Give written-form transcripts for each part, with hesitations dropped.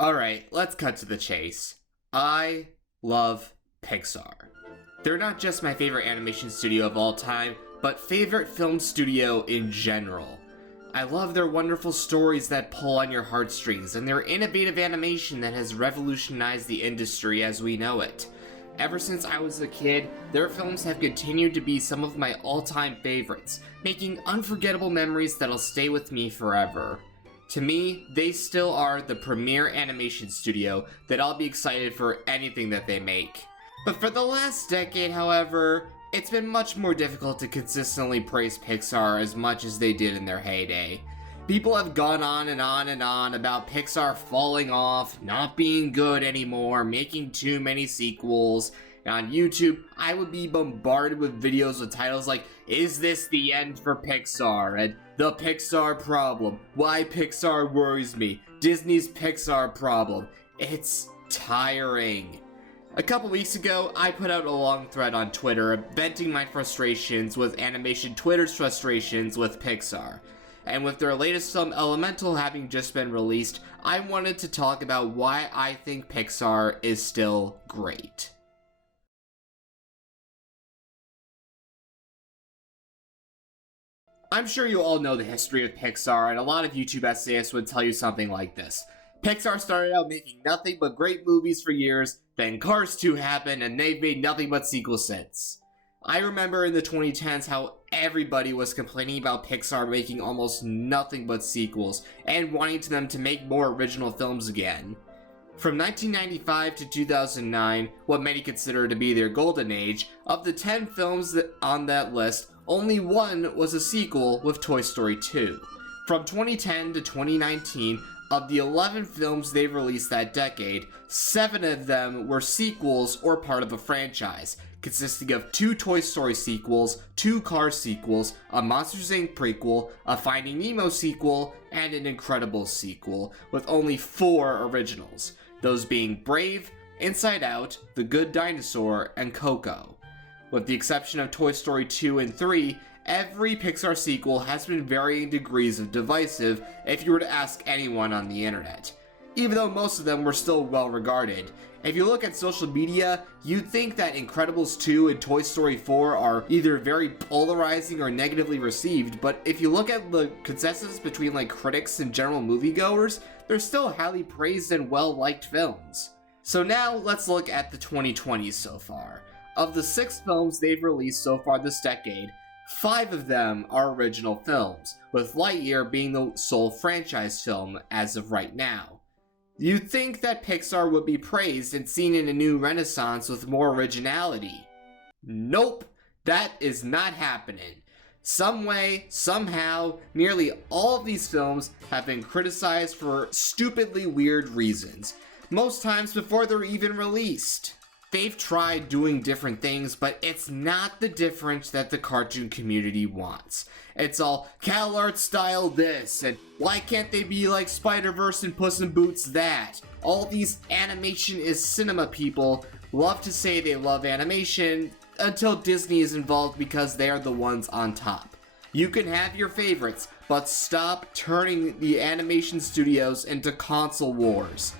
Alright, let's cut to the chase. I love Pixar. They're not just my favorite animation studio of all time, but favorite film studio in general. I love their wonderful stories that pull on your heartstrings, and their innovative animation that has revolutionized the industry as we know it. Ever since I was a kid, their films have continued to be some of my all-time favorites, making unforgettable memories that'll stay with me forever. To me, they still are the premier animation studio that I'll be excited for anything that they make. But for the last decade, however, it's been much more difficult to consistently praise Pixar as much as they did in their heyday. People have gone on and on and on about Pixar falling off, not being good anymore, making too many sequels. And on YouTube, I would be bombarded with videos with titles like, "Is this the end for Pixar?" and "The Pixar Problem," "Why Pixar Worries Me," "Disney's Pixar Problem." It's tiring. A couple weeks ago, I put out a long thread on Twitter venting my frustrations with animation Twitter's frustrations with Pixar. And with their latest film Elemental having just been released, I wanted to talk about why I think Pixar is still great. I'm sure you all know the history of Pixar, and a lot of YouTube essayists would tell you something like this. Pixar started out making nothing but great movies for years, then Cars 2 happened, and they've made nothing but sequels since. I remember in the 2010s how everybody was complaining about Pixar making almost nothing but sequels, and wanting them to make more original films again. From 1995 to 2009, what many consider to be their golden age, of the 10 films on that list, only one was a sequel with Toy Story 2. From 2010 to 2019, of the 11 films they released that decade, 7 of them were sequels or part of a franchise, consisting of 2 Toy Story sequels, 2 Cars sequels, a Monsters Inc. prequel, a Finding Nemo sequel, and an Incredibles sequel, with only 4 originals, those being Brave, Inside Out, The Good Dinosaur, and Coco. With the exception of Toy Story 2 and 3, every Pixar sequel has been varying degrees of divisive if you were to ask anyone on the internet, even though most of them were still well regarded. If you look at social media, you'd think that Incredibles 2 and Toy Story 4 are either very polarizing or negatively received, but if you look at the consensus between critics and general moviegoers, they're still highly praised and well-liked films. So now let's look at the 2020s so far. Of the 6 films they've released so far this decade, 5 of them are original films, with Lightyear being the sole franchise film as of right now. You'd think that Pixar would be praised and seen in a new renaissance with more originality. Nope, that is not happening. Some way, somehow, nearly all of these films have been criticized for stupidly weird reasons, most times before they're even released. They've tried doing different things, but it's not the difference that the cartoon community wants. It's all CalArt style this, and why can't they be like Spider-Verse and Puss in Boots that? All these animation is cinema people love to say they love animation until Disney is involved because they are the ones on top. You can have your favorites, but stop turning the animation studios into console wars.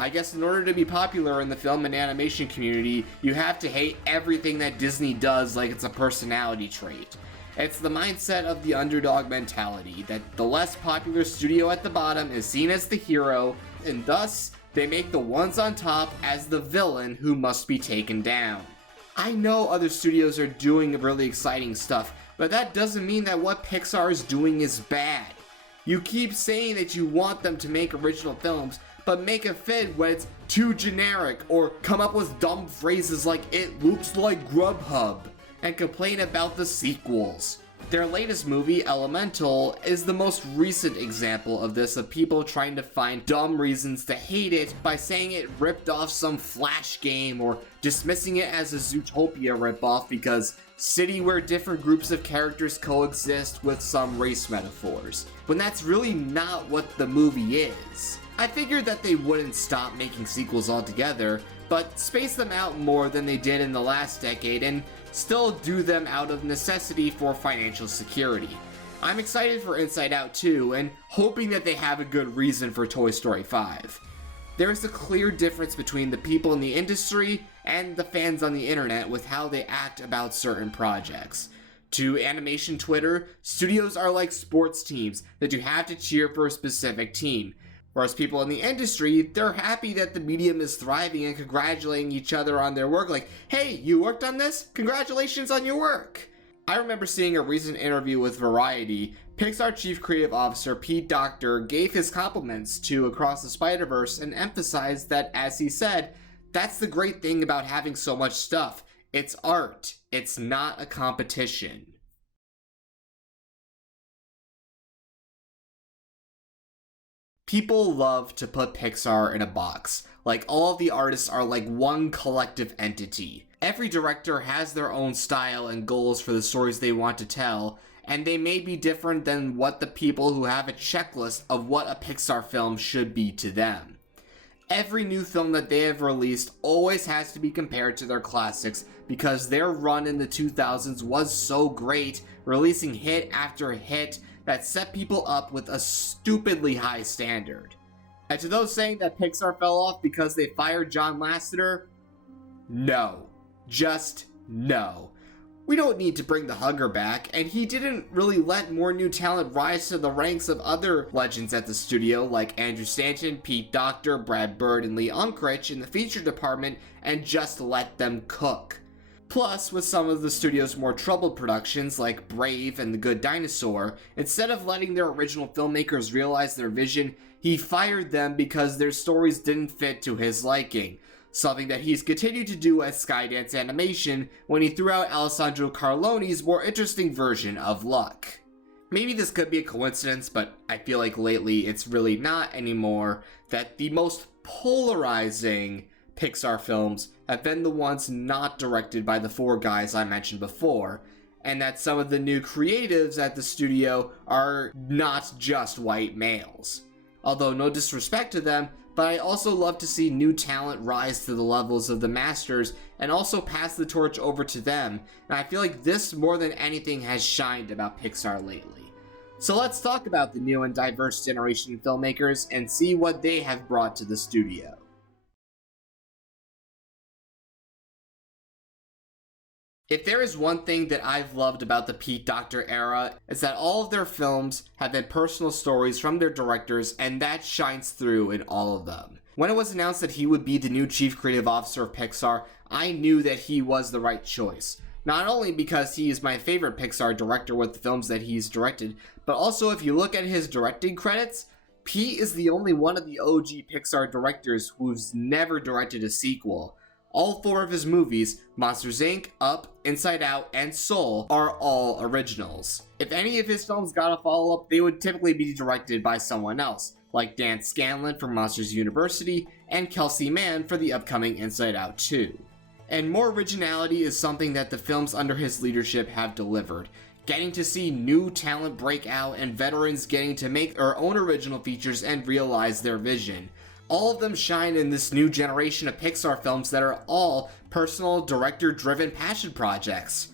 I guess in order to be popular in the film and animation community, you have to hate everything that Disney does like it's a personality trait. It's the mindset of the underdog mentality, that the less popular studio at the bottom is seen as the hero, and thus, they make the ones on top as the villain who must be taken down. I know other studios are doing really exciting stuff, but that doesn't mean that what Pixar is doing is bad. You keep saying that you want them to make original films, but make a fit when it's too generic, or come up with dumb phrases like "it looks like Grubhub," and complain about the sequels. Their latest movie, Elemental, is the most recent example of this, of people trying to find dumb reasons to hate it by saying it ripped off some Flash game, or dismissing it as a Zootopia ripoff because city where different groups of characters coexist with some race metaphors, when that's really not what the movie is. I figured that they wouldn't stop making sequels altogether, but space them out more than they did in the last decade and still do them out of necessity for financial security. I'm excited for Inside Out 2 and hoping that they have a good reason for Toy Story 5. There's a clear difference between the people in the industry and the fans on the internet with how they act about certain projects. To animation Twitter, studios are like sports teams that you have to cheer for a specific team. Whereas people in the industry, they're happy that the medium is thriving and congratulating each other on their work, like, hey, you worked on this? Congratulations on your work! I remember seeing a recent interview with Variety. Pixar Chief Creative Officer Pete Docter gave his compliments to Across the Spider-Verse and emphasized that, as he said, that's the great thing about having so much stuff. It's art. It's not a competition. People love to put Pixar in a box. Like, all of the artists are like one collective entity. Every director has their own style and goals for the stories they want to tell, and they may be different than what the people who have a checklist of what a Pixar film should be to them. Every new film that they have released always has to be compared to their classics because their run in the 2000s was so great, releasing hit after hit that set people up with a stupidly high standard. And to those saying that Pixar fell off because they fired John Lasseter, no. Just no. We don't need to bring the hugger back, and he didn't really let more new talent rise to the ranks of other legends at the studio like Andrew Stanton, Pete Docter, Brad Bird, and Lee Unkrich in the feature department and just let them cook. Plus, with some of the studio's more troubled productions like Brave and The Good Dinosaur, instead of letting their original filmmakers realize their vision, he fired them because their stories didn't fit to his liking. Something that he's continued to do at Skydance Animation when he threw out Alessandro Carlone's more interesting version of Luck. Maybe this could be a coincidence, but I feel like lately it's really not anymore, that the most polarizing Pixar films have been the ones not directed by the four guys I mentioned before, and that some of the new creatives at the studio are not just white males. Although no disrespect to them, but I also love to see new talent rise to the levels of the masters and also pass the torch over to them, and I feel like this more than anything has shined about Pixar lately. So let's talk about the new and diverse generation of filmmakers and see what they have brought to the studio. If there is one thing that I've loved about the Pete Docter era, is that all of their films have been personal stories from their directors, and that shines through in all of them. When it was announced that he would be the new Chief Creative Officer of Pixar, I knew that he was the right choice. Not only because he is my favorite Pixar director with the films that he's directed, but also if you look at his directing credits, Pete is the only one of the OG Pixar directors who's never directed a sequel. All four of his movies, Monsters Inc., Up, Inside Out, and Soul, are all originals. If any of his films got a follow-up, they would typically be directed by someone else, like Dan Scanlon for Monsters University, and Kelsey Mann for the upcoming Inside Out 2. And more originality is something that the films under his leadership have delivered, getting to see new talent break out and veterans getting to make their own original features and realize their vision. All of them shine in this new generation of Pixar films that are all personal, director-driven passion projects.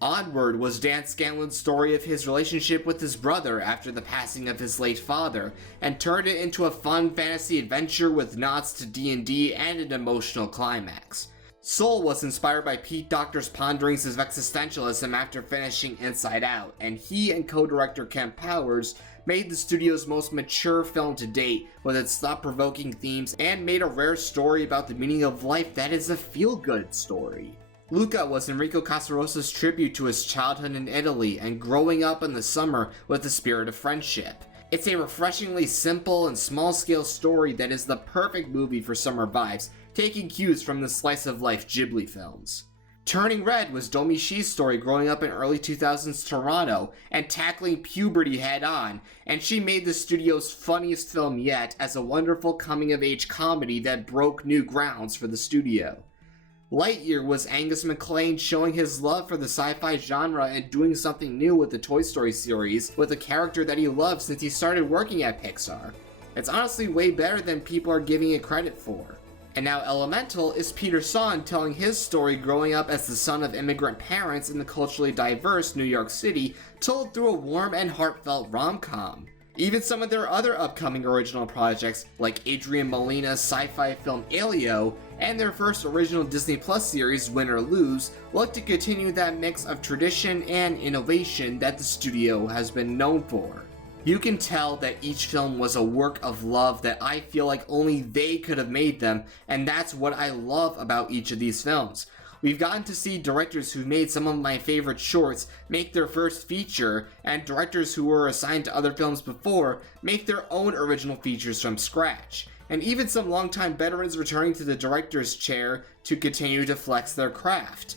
Onward was Dan Scanlon's story of his relationship with his brother after the passing of his late father, and turned it into a fun fantasy adventure with nods to D&D and an emotional climax. Soul was inspired by Pete Docter's ponderings of existentialism after finishing Inside Out, and he and co-director Kemp Powers made the studio's most mature film to date with its thought-provoking themes and made a rare story about the meaning of life that is a feel-good story. Luca was Enrico Casarosa's tribute to his childhood in Italy and growing up in the summer with the spirit of friendship. It's a refreshingly simple and small-scale story that is the perfect movie for summer vibes, taking cues from the slice-of-life Ghibli films. Turning Red was Domi Shi's story growing up in early 2000s Toronto and tackling puberty head-on, and she made the studio's funniest film yet as a wonderful coming-of-age comedy that broke new grounds for the studio. Lightyear was Angus MacLane showing his love for the sci-fi genre and doing something new with the Toy Story series with a character that he loved since he started working at Pixar. It's honestly way better than people are giving it credit for. And now Elemental is Peter Sohn telling his story growing up as the son of immigrant parents in the culturally diverse New York City, told through a warm and heartfelt rom-com. Even some of their other upcoming original projects, like Adrian Molina's sci-fi film Alio, and their first original Disney Plus series, Win or Lose, look to continue that mix of tradition and innovation that the studio has been known for. You can tell that each film was a work of love that I feel like only they could have made them, and that's what I love about each of these films. We've gotten to see directors who made some of my favorite shorts make their first feature, and directors who were assigned to other films before make their own original features from scratch. And even some longtime veterans returning to the director's chair to continue to flex their craft.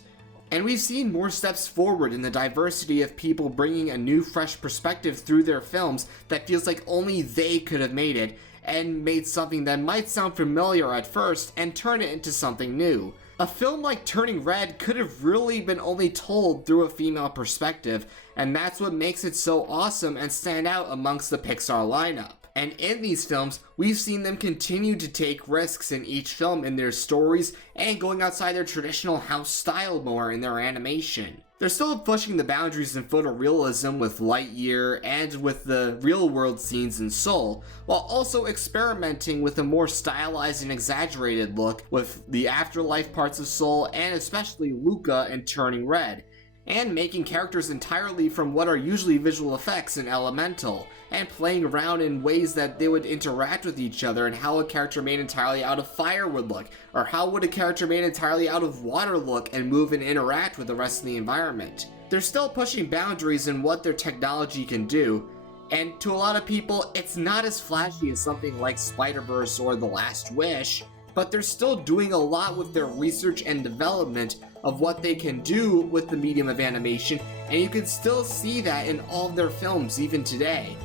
And we've seen more steps forward in the diversity of people bringing a new fresh perspective through their films that feels like only they could have made it, and made something that might sound familiar at first and turn it into something new. A film like Turning Red could have really been only told through a female perspective, and that's what makes it so awesome and stand out amongst the Pixar lineup. And in these films, we've seen them continue to take risks in each film in their stories and going outside their traditional house style more in their animation. They're still pushing the boundaries in photorealism with Lightyear and with the real-world scenes in Soul, while also experimenting with a more stylized and exaggerated look with the afterlife parts of Soul and especially Luca in Turning Red, and making characters entirely from what are usually visual effects in Elemental, and playing around in ways that they would interact with each other and how a character made entirely out of fire would look, or how would a character made entirely out of water look and move and interact with the rest of the environment. They're still pushing boundaries in what their technology can do, and to a lot of people, it's not as flashy as something like Spider-Verse or The Last Wish, but they're still doing a lot with their research and development of what they can do with the medium of animation, and you can still see that in all of their films even today.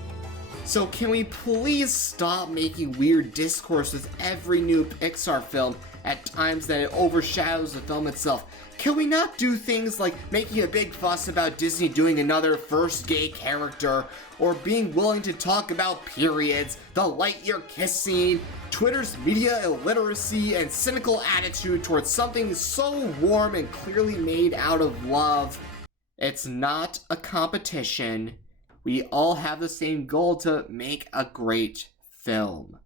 So can we please stop making weird discourse with every new Pixar film at times that it overshadows the film itself? Can we not do things like making a big fuss about Disney doing another first gay character, or being willing to talk about periods, the Lightyear kiss scene, Twitter's media illiteracy and cynical attitude towards something so warm and clearly made out of love? It's not a competition. We all have the same goal to make a great film.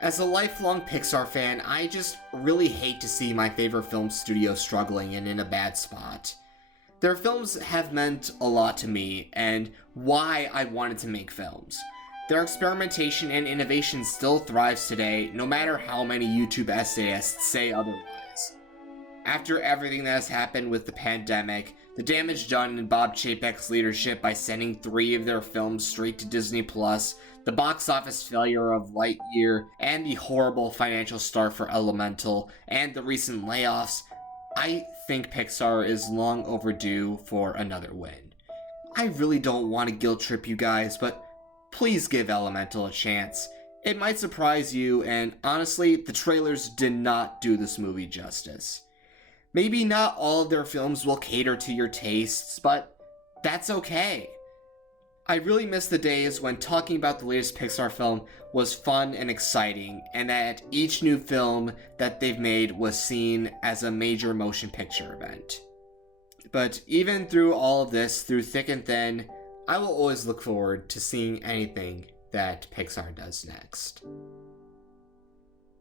As a lifelong Pixar fan, I just really hate to see my favorite film studio struggling and in a bad spot. Their films have meant a lot to me and why I wanted to make films. Their experimentation and innovation still thrives today, no matter how many YouTube essayists say otherwise. After everything that has happened with the pandemic, the damage done in Bob Chapek's leadership by sending 3 of their films straight to Disney+, the box office failure of Lightyear, and the horrible financial start for Elemental, and the recent layoffs, I think Pixar is long overdue for another win. I really don't want to guilt trip you guys, but please give Elemental a chance. It might surprise you, and honestly, the trailers did not do this movie justice. Maybe not all of their films will cater to your tastes, but that's okay. I really miss the days when talking about the latest Pixar film was fun and exciting, and that each new film that they've made was seen as a major motion picture event. But even through all of this, through thick and thin, I will always look forward to seeing anything that Pixar does next.